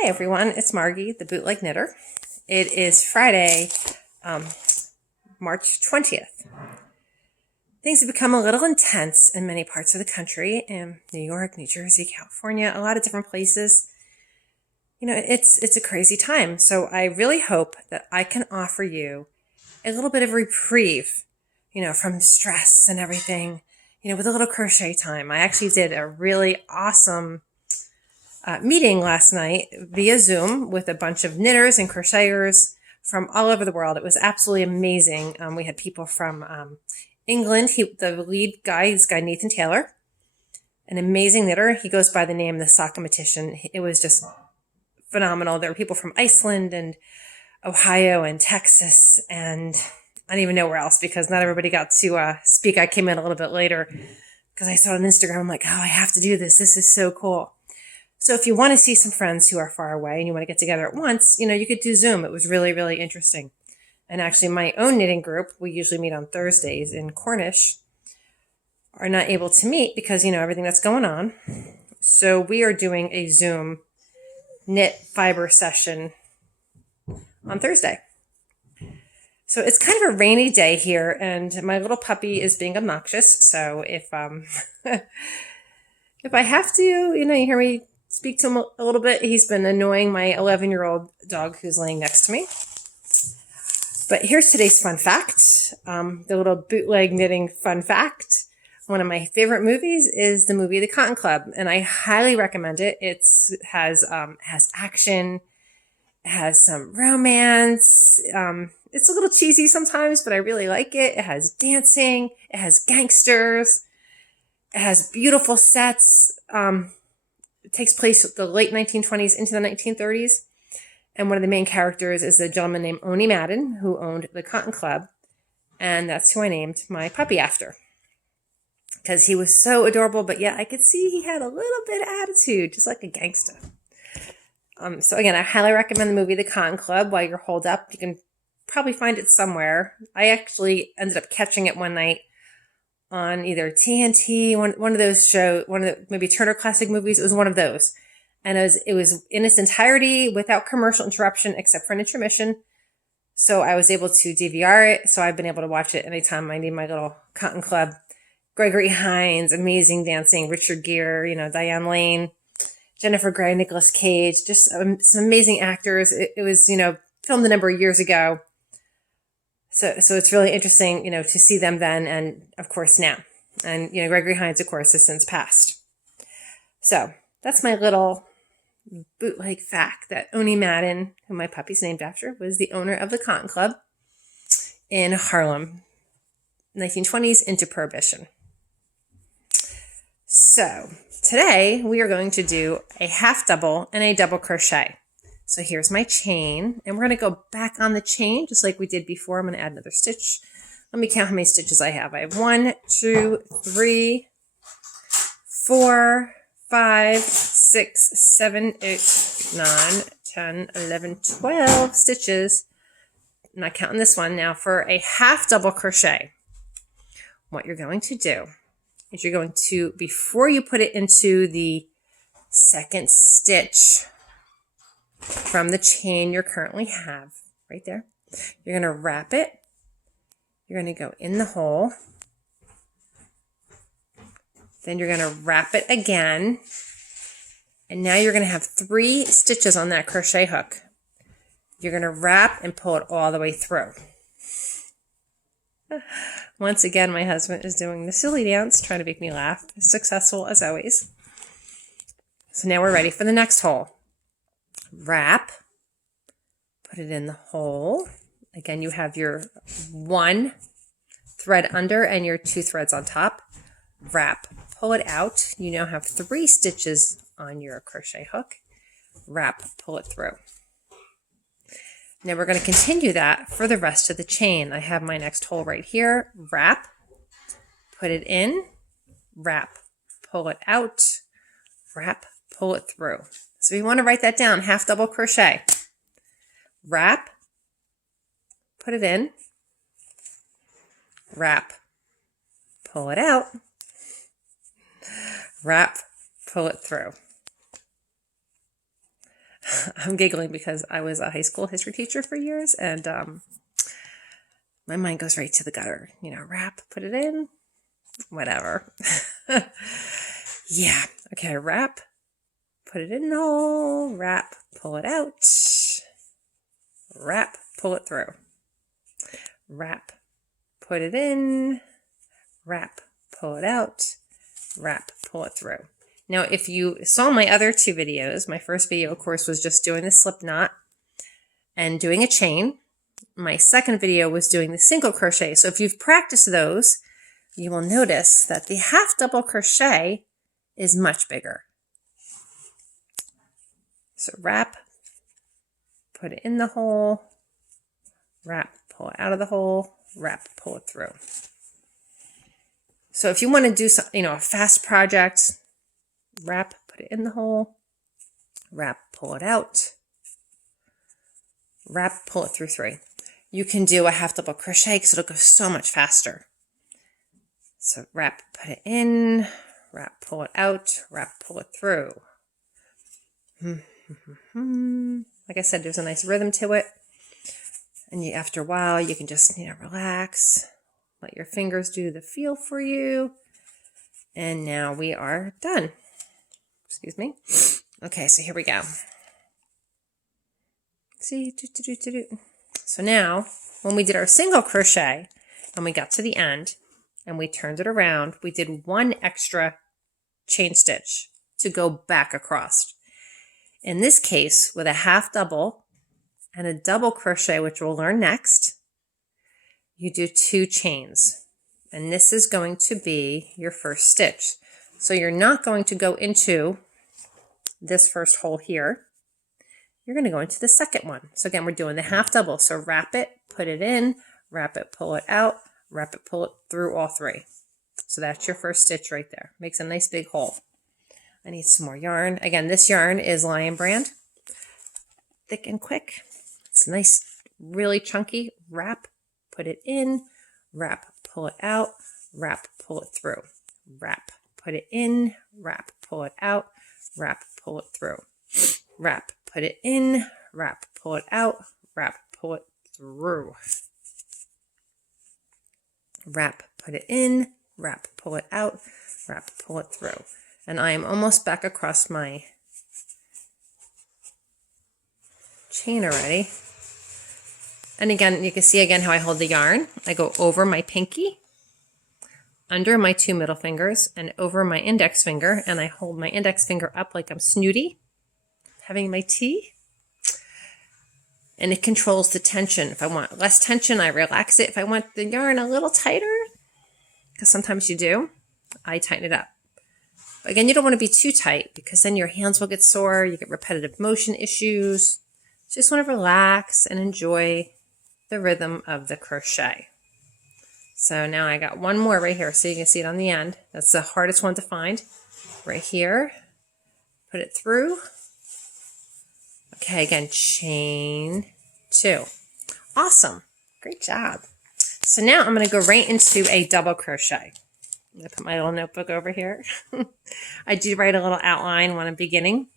Hi everyone, it's Margie, the Bootleg Knitter. It is Friday, March 20th. Things have become a little intense in many parts of the country, in New York, New Jersey, California, a lot of different places. You know, it's a crazy time, so I really hope that I can offer you a little bit of reprieve, from stress and everything, with a little crochet time. I actually did a really awesome meeting last night via Zoom with a bunch of knitters and crocheters from all over the world. It was absolutely amazing. We had people from England. The lead guy is guy Nathan Taylor, an amazing knitter. He goes by the name the Sockamatician. It was just phenomenal. There were people from Iceland and Ohio and Texas, and I don't even know where else because not everybody got to speak. I came in a little bit later because I saw it on Instagram. I'm like, oh, I have to do this. This is so cool. So if you want to see some friends who are far away and you want to get together at once, you could do Zoom. It was really, really interesting. And actually my own knitting group, we usually meet on Thursdays in Cornish, are not able to meet because, everything that's going on. So we are doing a Zoom knit fiber session on Thursday. So it's kind of a rainy day here and my little puppy is being obnoxious. So if I have to, you hear me speak to him a little bit. He's been annoying my 11-year-old dog who's laying next to me. But here's today's fun fact. The little bootleg knitting fun fact. One of my favorite movies is the movie The Cotton Club, and I highly recommend it. It has action, it has some romance. It's a little cheesy sometimes, but I really like it. It has dancing, it has gangsters, it has beautiful sets. It takes place the late 1920s into the 1930s. And one of the main characters is a gentleman named Oni Madden, who owned the Cotton Club. And that's who I named my puppy after. Because he was so adorable, but yeah, I could see he had a little bit of attitude, just like a gangster. So again, I highly recommend the movie The Cotton Club while you're holed up. You can probably find it somewhere. I actually ended up catching it one night on either TNT, one of those shows, one of the maybe Turner Classic Movies. It was one of those. And it was in its entirety without commercial interruption except for an intermission. So I was able to DVR it. So I've been able to watch it anytime I need my little Cotton Club. Gregory Hines, amazing dancing, Richard Gere, Diane Lane, Jennifer Grey, Nicolas Cage, just some amazing actors. It was, filmed a number of years ago. So it's really interesting, to see them then and, of course, now. And, Gregory Hines, of course, has since passed. So that's my little bootleg fact that Oni Madden, who my puppy's named after, was the owner of the Cotton Club in Harlem, 1920s into Prohibition. So today we are going to do a half double and a double crochet. So here's my chain, and we're going to go back on the chain just like we did before. I'm going to add another stitch. Let me count how many stitches I have. I have 1, 2, 3, 4, 5, 6, 7, 8, 9, 10, 11, 12 stitches. I'm not counting this one. Now for a half double crochet, what you're going to do is you're going to, before you put it into the second stitch from the chain you currently have right there, you're going to wrap it. You're going to go in the hole. Then you're going to wrap it again. And now you're going to have 3 stitches on that crochet hook. You're going to wrap and pull it all the way through. Once again, my husband is doing the silly dance, trying to make me laugh. Successful as always. So now we're ready for the next hole. Wrap, put it in the hole. Again, you have your 1 thread under and your 2 threads on top. Wrap, pull it out. You now have 3 stitches on your crochet hook. Wrap, pull it through. Now we're going to continue that for the rest of the chain. I have my next hole right here. Wrap, put it in, wrap, pull it out, wrap, pull it through. So you want to write that down, half double crochet. Wrap, put it in, wrap, pull it out, wrap, pull it through. I'm giggling because I was a high school history teacher for years, and my mind goes right to the gutter. You know, wrap, put it in, whatever. Yeah. Okay, wrap, put it in the hole, wrap, pull it out, wrap, pull it through, wrap, put it in, wrap, pull it out, wrap, pull it through. Now, if you saw my other two videos, my first video, of course, was just doing the slip knot and doing a chain. My second video was doing the single crochet. So if you've practiced those, you will notice that the half double crochet is much bigger. So wrap, put it in the hole, wrap, pull it out of the hole, wrap, pull it through. So if you want to do some, a fast project, wrap, put it in the hole, wrap, pull it out, wrap, pull it through 3. You can do a half double crochet because it'll go so much faster. So wrap, put it in, wrap, pull it out, wrap, pull it through. Like I said, there's a nice rhythm to it. And after a while, you can just, relax, let your fingers do the feel for you. And now we are done. Excuse me. Okay, so here we go. See, So now, when we did our single crochet and we got to the end and we turned it around, we did 1 extra chain stitch to go back across. In this case, with a half double and a double crochet, which we'll learn next, you do 2 chains. And this is going to be your first stitch. So you're not going to go into this first hole here. You're going to go into the second one. So again, we're doing the half double. So wrap it, put it in, wrap it, pull it out, wrap it, pull it through all 3. So that's your first stitch right there. Makes a nice big hole. I need some more yarn. Again, this yarn is Lion Brand. Thick and quick. It's nice, really chunky. Wrap, put it in, wrap, pull it out, wrap, pull it through. Wrap, put it in, wrap, pull it out, wrap, pull it through. Wrap, put it in, wrap, pull it out, wrap, pull it through. Wrap, put it in, wrap, pull it out, wrap, pull it through. And I am almost back across my chain already. And again, you can see again how I hold the yarn. I go over my pinky, under my 2 middle fingers, and over my index finger, and I hold my index finger up like I'm Snooty, having my tea. And it controls the tension. If I want less tension, I relax it. If I want the yarn a little tighter, because sometimes you do, I tighten it up. But again, you don't want to be too tight because then your hands will get sore, you get repetitive motion issues. Just want to relax and enjoy the rhythm of the crochet. So now I got 1 more right here, so you can see it on the end. That's the hardest one to find. Right here, put it through. Okay, again, chain 2. Awesome, great job. So now I'm gonna go right into a double crochet. I'm gonna put my little notebook over here. I do write a little outline when I'm beginning.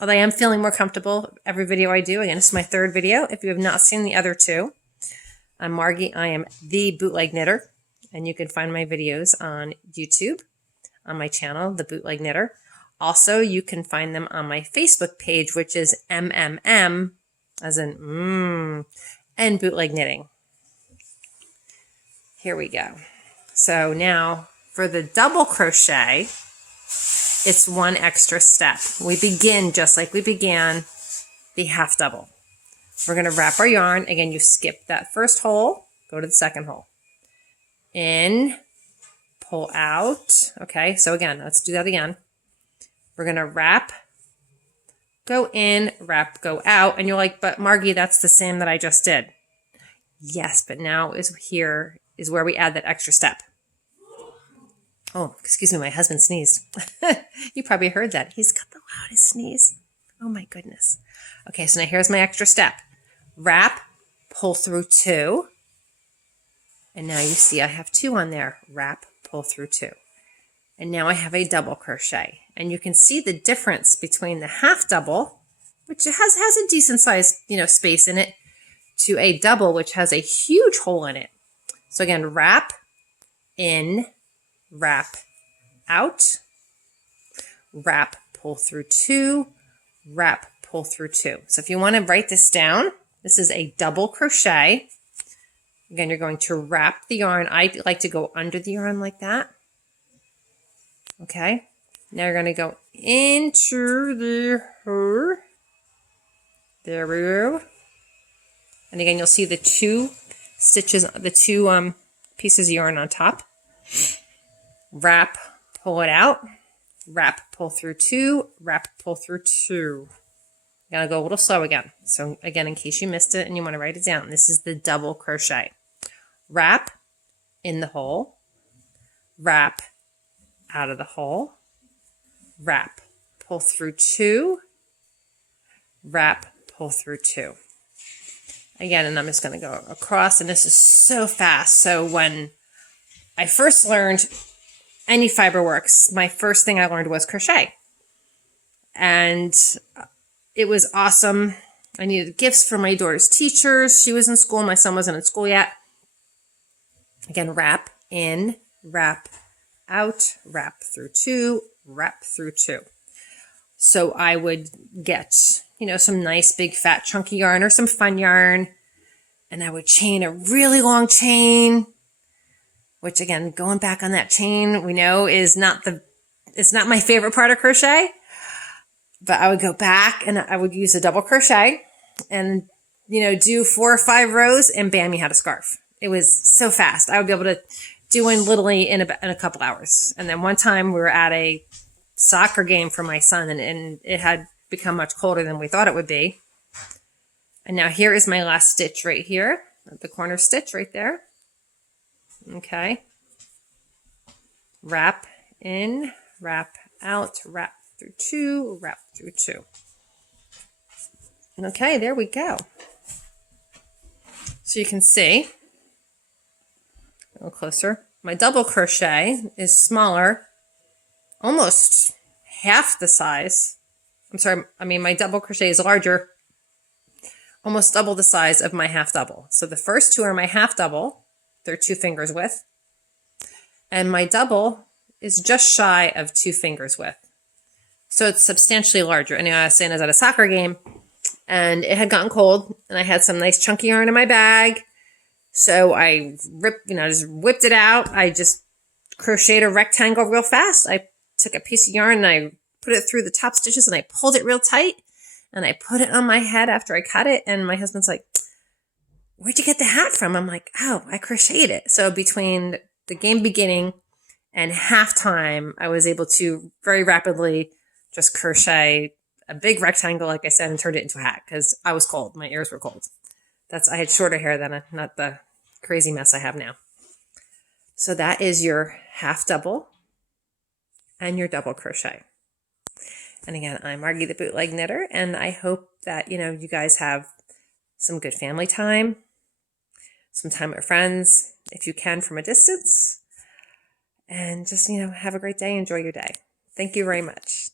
Although I am feeling more comfortable every video I do. Again, this is my 3rd video. If you have not seen the other 2, I'm Margie. I am the Bootleg Knitter, and you can find my videos on YouTube on my channel, The Bootleg Knitter. Also, you can find them on my Facebook page, which is MMM, as in and Bootleg Knitting. Here we go. So now for the double crochet, it's 1 extra step. We begin just like we began the half double. We're going to wrap our yarn. Again, you skip that first hole, go to the second hole. In, pull out. Okay, so again, let's do that again. We're going to wrap, go in, wrap, go out. And you're like, but Margie, that's the same that I just did. Yes, but now is where we add that extra step. Oh, excuse me, my husband sneezed. You probably heard that. He's got the loudest sneeze. Oh my goodness. Okay, so now here's my extra step. Wrap, pull through 2. And now you see I have 2 on there. Wrap, pull through 2. And now I have a double crochet. And you can see the difference between the half double which has a decent size, space in it, to a double, which has a huge hole in it. So again, wrap in, wrap out, wrap, pull through 2, wrap, pull through 2. So if you want to write this down, this is a double crochet. Again, you're going to wrap the yarn. I like to go under the yarn like that. Okay. Now you're going to go into the there we go. And again, you'll see the 2 stitches, the 2 pieces of yarn on top. Wrap, pull it out. Wrap, pull through 2. Wrap, pull through 2. I'm going to go a little slow again. So again, in case you missed it and you want to write it down, this is the double crochet. Wrap in the hole. Wrap out of the hole. Wrap, pull through 2. Wrap, pull through 2. Again, and I'm just going to go across, and this is so fast. So when I first learned any fiber works, my first thing I learned was crochet. And it was awesome. I needed gifts for my daughter's teachers. She was in school. My son wasn't in school yet. Again, wrap in, wrap out, wrap through 2, wrap through 2. So I would get, some nice big fat chunky yarn or some fun yarn, and I would chain a really long chain, which again, going back on that chain, we know it's not my favorite part of crochet, but I would go back and I would use a double crochet and, do 4 or 5 rows, and bam, you had a scarf. It was so fast. I would be able to do one literally in a couple hours. And then one time we were at a soccer game for my son, and it had become much colder than we thought it would be. And now here is my last stitch right here, the corner stitch right there. Okay. Wrap in, wrap out, wrap through 2, wrap through 2. Okay, there we go. So you can see, a little closer, my double crochet is smaller, almost half the size. My double crochet is larger, almost double the size of my half double. So the first 2 are my half double. They're 2 fingers width. And my double is just shy of 2 fingers width. So it's substantially larger. Anyway, I was saying I was at a soccer game, and it had gotten cold, and I had some nice chunky yarn in my bag. So I just whipped it out. I just crocheted a rectangle real fast. I took a piece of yarn and I put it through the top stitches, and I pulled it real tight, and I put it on my head after I cut it. And my husband's like, "Where'd you get the hat from?" I'm like, "Oh, I crocheted it." So between the game beginning and halftime, I was able to very rapidly just crochet a big rectangle, like I said, and turned it into a hat because I was cold. My ears were cold. I had shorter hair then, not the crazy mess I have now. So that is your half double and your double crochet. And again, I'm Margie the Bootleg Knitter, and I hope that, you guys have some good family time, some time with friends, if you can, from a distance, and just, have a great day. Enjoy your day. Thank you very much.